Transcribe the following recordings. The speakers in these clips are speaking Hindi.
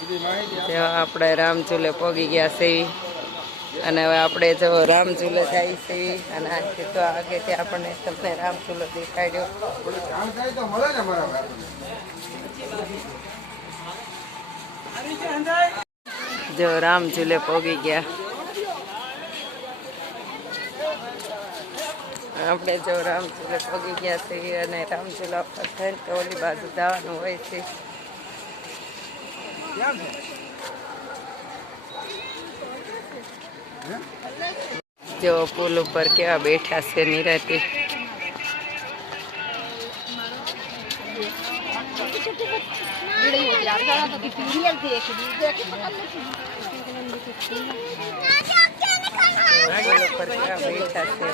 जो આપણે રામચૂલે પોગી ગયા છે અને હવે આપણે જો રામચૂલે જાય છે અને આથી તો આગેથી આપણને તમને રામચૂલો દેખાડ્યો જો રામચૂલે પોગી ગયા આપણે જો રામચૂલે પોગી ગયા છીએ અને રામચૂલા પર થઈને તો ઓલી બાજુ જવાનું હોય છે जो पुल ऊपर क्या बैठा से नहीं रहती पुल ऊपर क्या बैठा से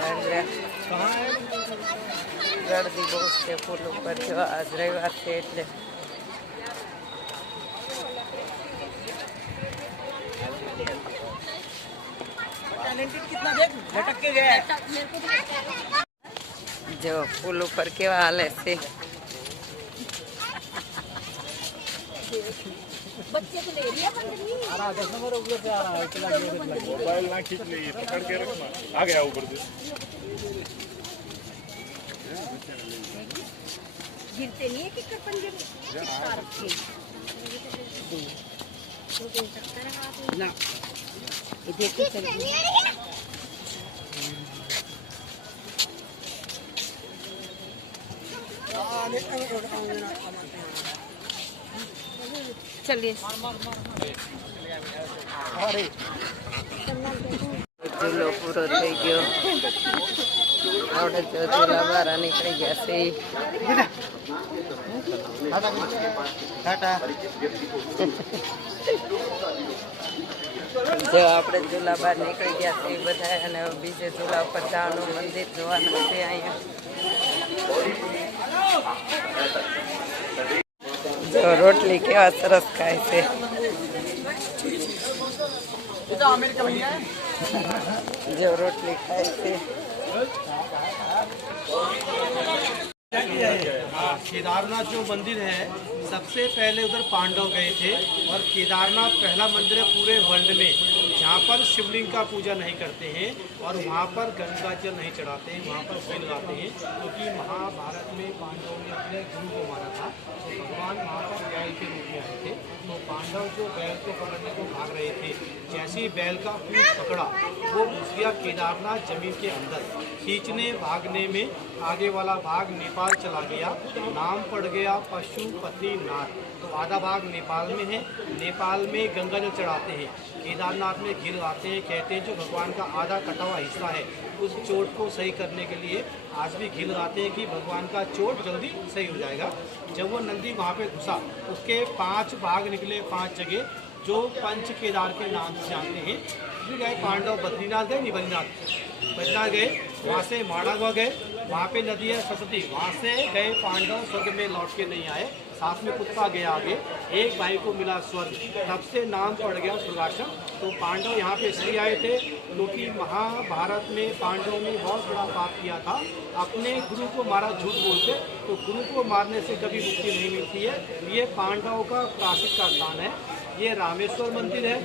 गर्दी बहुत से पुल ऊपर जो आज रविवार से એટલે जो पुल ऊपर केवा हाले से बच्चे को ले लिया मोबाइल ना खींच लीजिए पकड़ के रखना आ गया ऊपर से गिरते नहीं है कि पंजे ना देखिए चलिए झूलो पूरो थी गयो जो झूला बार निकली गया से जो આપણે झूला बार निकली गया से બધા અને બીજે झूला ઉપર જવાનું મંદિર જોવાનું છે અહીંયા जो रोटली केवा सरस खाय છે जो रोटली खाय છે केदारनाथ जो मंदिर है सबसे पहले उधर पांडव गए थे और केदारनाथ पहला मंदिर है पूरे वर्ल्ड में जहाँ पर शिवलिंग का पूजा नहीं करते हैं और वहाँ पर गंगा जल नहीं चढ़ाते हैं, वहाँ पर घी लगाते हैं क्योंकि महाभारत में पांडवों ने अपने गुरु को मारा था तो भगवान वहाँ पर बैल के रूप में आए थे तो पांडव जो बैल को पकड़ने को भाग रहे थे जैसे ही बैल का पूंछ पकड़ा वो घुस गया केदारनाथ जमीन के अंदर खींचने भागने में आगे वाला भाग नेपाल चला गया नाम पड़ गया पशुपतिनाथ तो आधा भाग नेपाल में है नेपाल में गंगा जल चढ़ाते हैं केदारनाथ में घी लगाते हैं कहते हैं जो भगवान का आधा कटा हुआ हिस्सा है उस चोट को सही करने के लिए आज भी घी लगाते हैं कि भगवान का चोट जल्दी सही हो जाएगा जब वो नंदी वहाँ पे घुसा उसके 5 भाग निकले 5 जगह जो पंच केदार के नाम से जानते हैं गए पांडव बद्रीनाथ गए नहीं बद्रीनाथ गए वहाँ से माणागवा गए वहाँ पे नदी है सरस्वती वहाँ से गए पांडव स्वर्ग में लौट के नहीं आए साथ में कुत्ता गया आगे एक भाई को मिला स्वर्ग तब से नाम पड़ गया स्वर्गाश्रम तो पांडव यहाँ पे इसलिए आए थे क्योंकि महाभारत में पांडवों ने बहुत बड़ा पाप किया था अपने गुरु को मारा झूठ बोलते तो गुरु को मारने से कभी मुक्ति नहीं मिलती है ये पांडवों का प्राशित का स्थान है ये रामेश्वर मंदिर है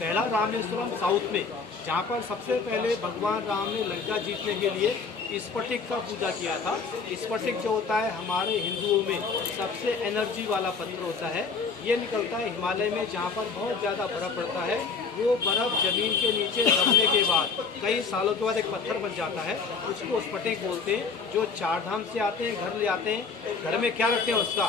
पहला रामेश्वरम साउथ में जहाँ पर सबसे पहले भगवान राम ने लंका जीतने के लिए स्फटिक का पूजा किया था स्फटिक जो होता है हमारे हिंदुओं में सबसे एनर्जी वाला पत्थर होता है ये निकलता है हिमालय में जहाँ पर बहुत ज़्यादा बर्फ़ पड़ता है वो बर्फ़ ज़मीन के नीचे दबने के बाद कई सालों के बाद एक पत्थर बन जाता है उसको स्फटिक बोलते हैं जो 4 धाम से आते हैं घर ले आते हैं घर में क्या रखते हैं उसका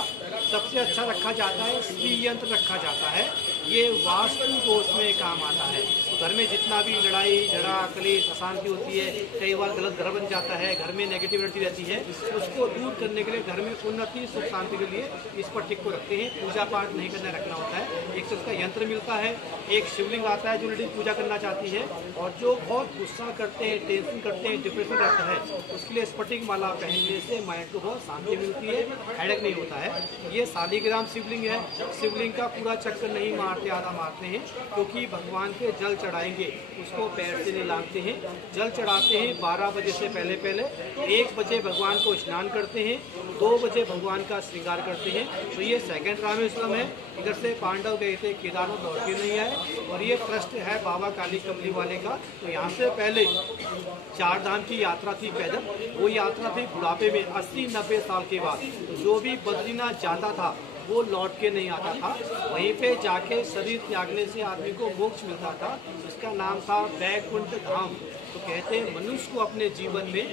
सबसे अच्छा रखा जाता है श्री यंत्र रखा जाता है ये वास्तु दोष में काम आता है तो घर में जितना भी लड़ाई झगड़ा कलेश अशांति होती है कई बार गलत घर बन जाता है घर में नेगेटिव एनर्जी रहती है उसको दूर करने के लिए घर में उन्नति सुख शांति के लिए इस पर टिक को रखते हैं पूजा पाठ नहीं करना रखना होता है एक तो उसका यंत्र मिलता है एक शिवलिंग आता है जो लेडीज पूजा करना चाहती है और जो बहुत गुस्सा करते हैं टेंशन करते हैं डिप्रेशन रहता है उसके लिए स्फटिक माला पहनने से माइंड को बहुत शांति मिलती है हेडेक नहीं होता है ये शालिग्राम शिवलिंग है शिवलिंग का पूरा चक्कर नहीं मारते आधा मारते हैं क्योंकि भगवान के जल चढ़ाएंगे उसको पैर से नहीं लांघते हैं जल चढ़ाते हैं 12 बजे से पहले 1 बजे भगवान को स्नान करते हैं 2 बजे भगवान का श्रृंगार करते हैं। तो ये सेकंड रामेश्वरम है। इधर से पांडव गए थे केदारनाथ, लौट के नहीं आए। और ये ट्रस्ट है बाबा काली कमली वाले का। तो यहाँ से पहले 4 धाम की यात्रा थी पैदल, वो यात्रा थी बुढ़ापे में 80-90 साल के बाद। तो जो भी बद्रीनाथ जाता था वो लौट के नहीं आता था, वहीं पे जाके शरीर त्यागने से आदमी को मोक्ष मिलता था। इसका नाम था वैकुंठ धाम। तो कहते हैं मनुष्य को अपने जीवन में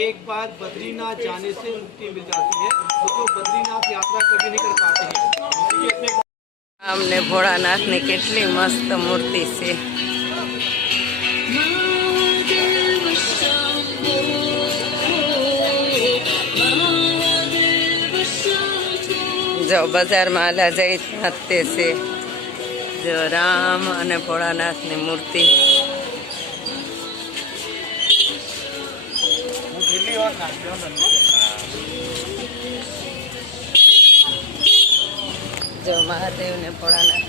एक बार बद्रीनाथ जाने से मुक्ति मिल जाती है। तो जो बद्रीनाथ यात्रा कभी नहीं कर पाते हैं, इसलिए अपने हमने भोळानाथ ने કેટલી મસ્ત મૂર્તિ છે। जो बजार में आला जाए ते से जो राम અને ભોળાનાથની મૂર્તિ। जो महादेव ने भोळानाथ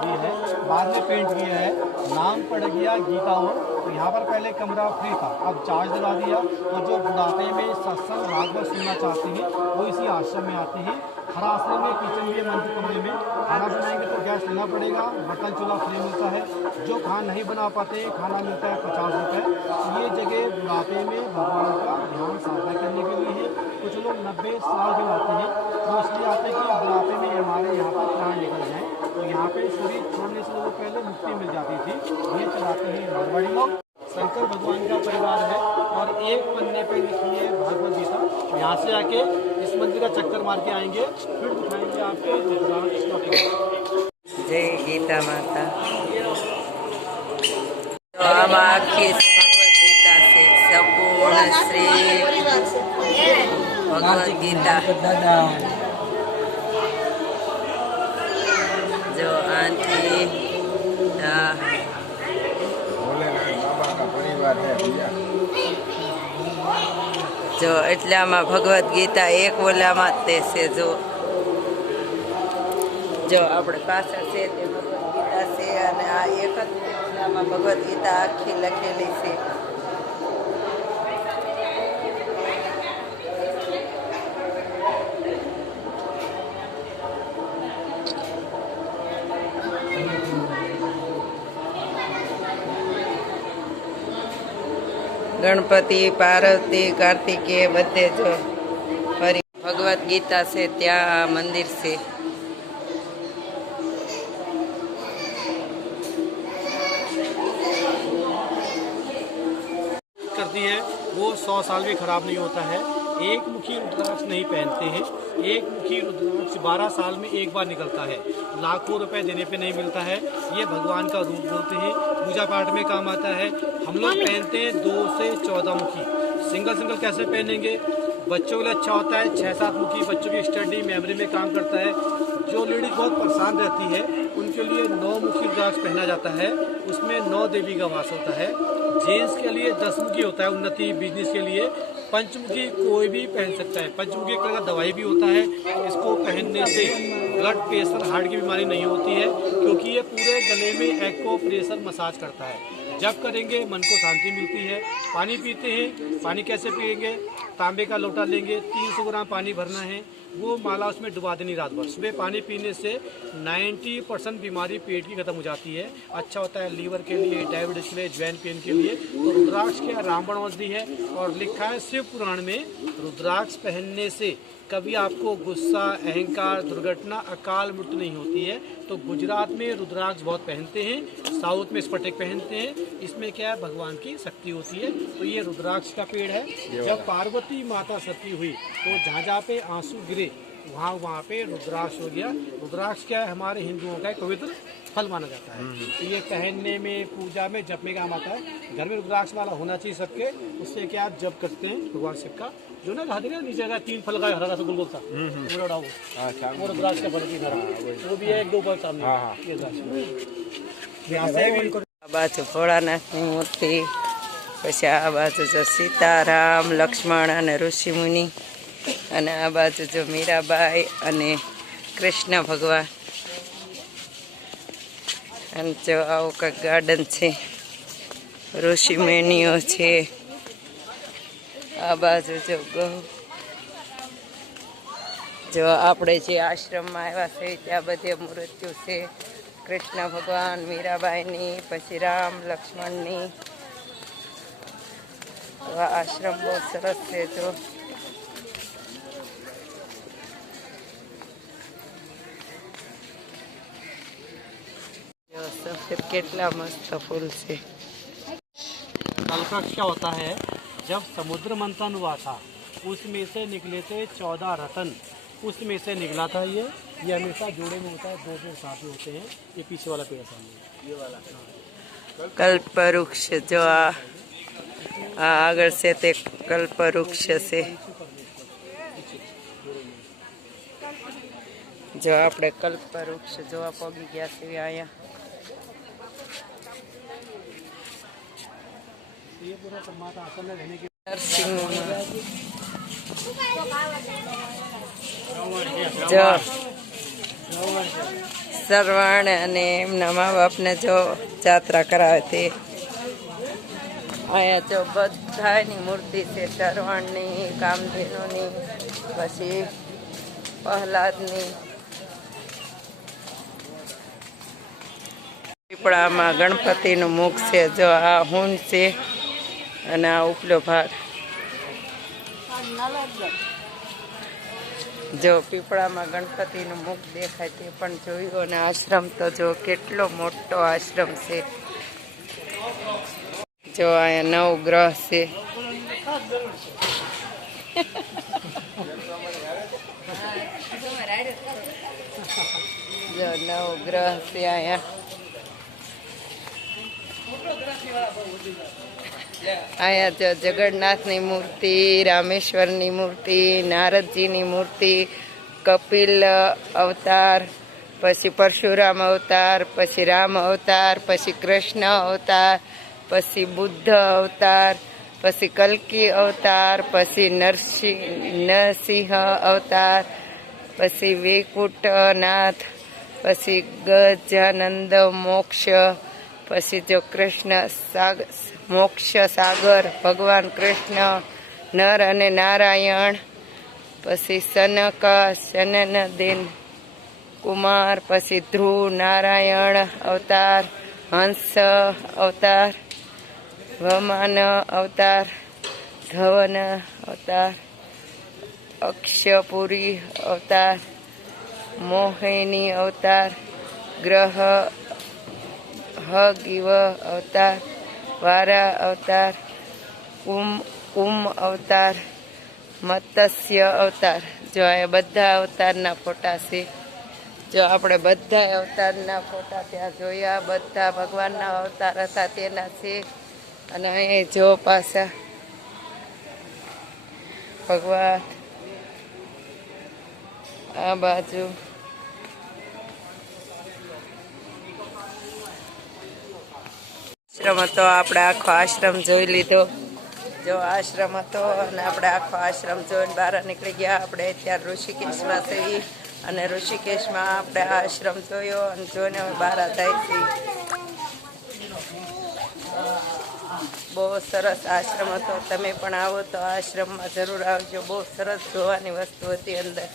भी है, बाद में पेंट किया है। नाम पड़ गया गीता हॉल। तो यहाँ पर पहले कमरा फ्री था, अब चार्ज दिला दिया। तो जो बुढ़ापे में सत्संग भागवत सुनना चाहते हैं वो इसी आश्रम में आते हैं। हर आश्रम में किचन भी है, मंदिर कमरे में। खाना बनाएंगे तो गैस लेना पड़ेगा, बर्तन चूल्हा फ्री मिलता है। जो खाना नहीं बना पाते खाना मिलता है 50 रुपये। ये जगह बुढ़ापे में भगवान का ध्यान साधना करने के लिए है। कुछ लोग 90 साल के आते हैं, तो इसलिए आते हैं कि बुढ़ापे में हमारे यहाँ पर प्राण निकल जाए। तो यहाँ पे शरीर छोड़ने से लोगों पहले मुक्ति मिल जाती थी। ये चलाते हैं मारवाड़ी लोग। शंकर भगवान का परिवार है और एक पन्ने पे लिखी है भागवत गीता। यहाँ से आके इस मंदिर का चक्कर मार के आएंगे, फिर दिखाएंगे आपको रुद्राक्ष का पेड़। जय गीता माता। तो अब आखी भगवत गीता से संपूर्ण श्री भगवत गीता जो आंटी जो એટલામાં ભગવદ્ ગીતા એક ઓલામાં તે છે। જો આપણે પાછળ છે તે ભગવદ્ ગીતા છે અને આ એક જ ઓલામાં ભગવદ્ ગીતા આખી લખેલી છે। गणपति पार्वती कार्तिकेय बधे जो फरी भगवत गीता से त्या मंदिर से करती है वो 100 साल भी खराब नहीं होता है। एक मुखी रुद्राक्ष नहीं पहनते हैं। एक मुखी रुद्राक्ष 12 साल में एक बार निकलता है, लाखों रुपए देने पे नहीं मिलता है। ये भगवान का रूप बोलते हैं, पूजा पाठ में काम आता है। हम लोग पहनते हैं 2 से 14 मुखी। सिंगल कैसे पहनेंगे? बच्चों के लिए अच्छा होता है। 6-7 मुखी बच्चों की स्टडी मेमोरी में काम करता है। जो लेडीज बहुत परेशान रहती है उनके लिए 9 मुखी रुद्राक्ष पहना जाता है। उसमें 9 देवी का वास होता है। जेंट्स के लिए 10 मुखी होता है, उन्नति बिजनेस के लिए। पंचमुखी कोई भी पहन सकता है। पंचमुखी एक तरह का दवाई भी होता है। इसको पहनने से ब्लड प्रेशर, हार्ट की बीमारी नहीं होती है, क्योंकि ये पूरे गले में एक्को प्रेशर मसाज करता है। जब करेंगे मन को शांति मिलती है। पानी पीते हैं, पानी कैसे पिएंगे? तांबे का लोटा लेंगे, 300 ग्राम पानी भरना है, वो माला उसमें डुबा देनी रात भर। सुबह पानी पीने से 90% बीमारी पेट की खत्म हो जाती है। अच्छा होता है लीवर के लिए, डायबिटीज के लिए, ज्वाइन पेन के लिए। तो रुद्राक्ष क्या रामबाण औषधि है। और लिखा है शिव पुराण में, रुद्राक्ष पहनने से कभी आपको गुस्सा, अहंकार, दुर्घटना, अकाल मृत्यु नहीं होती है। तो गुजरात में रुद्राक्ष बहुत पहनते हैं, साउथ में स्फटिक पहनते हैं। इसमें क्या है, भगवान की शक्ति होती है। तो ये रुद्राक्ष का पेड़ है। जब पार्वती माता सती हुई तो जहाँ जहाँ पे आंसू गिरे वहाँ पे रुद्राक्ष हो गया। रुद्राक्ष क्या है, हमारे हिंदुओं का एक पवित्र फल माना जाता है। तो ये पहनने में, पूजा में, जप में काम आता है। घर में रुद्राक्ष वाला होना चाहिए सबके। उससे क्या आप जप करते हैं भगवान शिव का, जो ना कहा देगा नीचे का 3 फल का हरा सा गुलगुल सा वो रुद्राक्ष का फल की धरा, वो भी है 1-2 फल सामने। बाजू भोळानाथની મૂર્તિ, પછી આ બાજુ જો સીતારામ, લક્ષ્મણ અને ઋષિમુનિ, અને આ બાજુ જો મીરાબાઈ અને કૃષ્ણ ભગવાન। અને જો આવું કંઈક ગાર્ડન છે, ઋષિ મેનીઓ છે. આ બાજુ જો જો આપણે જે આશ્રમમાં આવ્યા છે ત્યાં બધે મૂર્તિઓ છે, કૃષ્ણ ભગવાન, મીરાબાઈની, પછી રામ લક્ષ્મણની. તો આ આશ્રમ બહુ સરસ છે. જો સફેદ કેટલા મસ્ત ફૂલ છે. कलकट क्या होता है, जब समुद्र मंथन हुआ था उसमें से निकले थे 14 रतन, उसमें से निकला था ये हमेशा जोड़े में होता है, दो दो साथ में होते हैं. ये पीछे वाला पेड़ सामने, ये वाला કલ્પવૃક્ષ જો આ આગળ છે તે કલ્પવૃક્ષ છે. જો આપણે કલ્પવૃક્ષ જોવા પગી ગયા છીએ અહીંયા. ये पूरा परमात्मा आसन में रहने के નરસિંહ જો સરવણ અને એમના મા બાપને જો જાત્રા કરાવે તે અહીંયા જો બધાની મૂર્તિ છે, સરવણની, કામધેનુની, પછી પ્રહલાદની. પીપળામાં ગણપતિનું મુખ છે. જો આ હુંડ છે અને આ ઉપલો ભાગ. જો પીપળામાં ગણપતિનું મુખ દેખાય તે પણ જોયું. અને આશ્રમ તો જો કેટલો મોટો આશ્રમ છે. જો અહીંયા 9 ગ્રહ છે. જો 9 ગ્રહ છે અહીંયા. અહીંયા જો જગન્નાથની મૂર્તિ, રામેશ્વરની મૂર્તિ, નારદજીની મૂર્તિ, કપિલ અવતાર, પછી પરશુરામ અવતાર, પછી રામ અવતાર, પછી કૃષ્ણ અવતાર, પછી બુદ્ધ અવતાર, પછી કલ્કી અવતાર, પછી નરસિંહ અવતાર, પછી વૈકુંઠનાથ, પછી ગજાનંદ મોક્ષ, પછી જો કૃષ્ણ મોક્ષ સાગર, ભગવાન કૃષ્ણ, નર અને નારાયણ, પછી સનક સનનદેન કુમાર, પછી ધ્રુવ નારાયણ અવતાર, હંસ અવતાર, વમાન અવતાર, ધવન અવતાર, અક્ષપુરી અવતાર, મોહિની અવતાર, ગ્રહ હગિવ અવતાર, વારા અવતાર, કુમ અવતાર, મત્સ્ય અવતાર. જો આ બધા અવતારના ફોટા છે. જો આપણે બધા અવતારના ફોટા ત્યાં જોયા, બધા ભગવાનના અવતાર હતા તેના છે. અને અહીં જો પાછા ભગવાન આ બાજુ. આશ્રમ હતો, આપણે આખો આશ્રમ જોઈ લીધો. જો આશ્રમ હતો અને આપણે આખો આશ્રમ જોઈને બહાર નીકળી ગયા. આપણે અત્યારે ઋષિકેશમાં છીએ અને ઋષિકેશમાં આપણે આ આશ્રમ જોયો અને જોઈને અમે બહાર જાય છીએ. બહુ સરસ આશ્રમ હતો. તમે પણ આવો તો આશ્રમમાં જરૂર આવજો. બહુ સરસ જોવાની વસ્તુ હતી અંદર.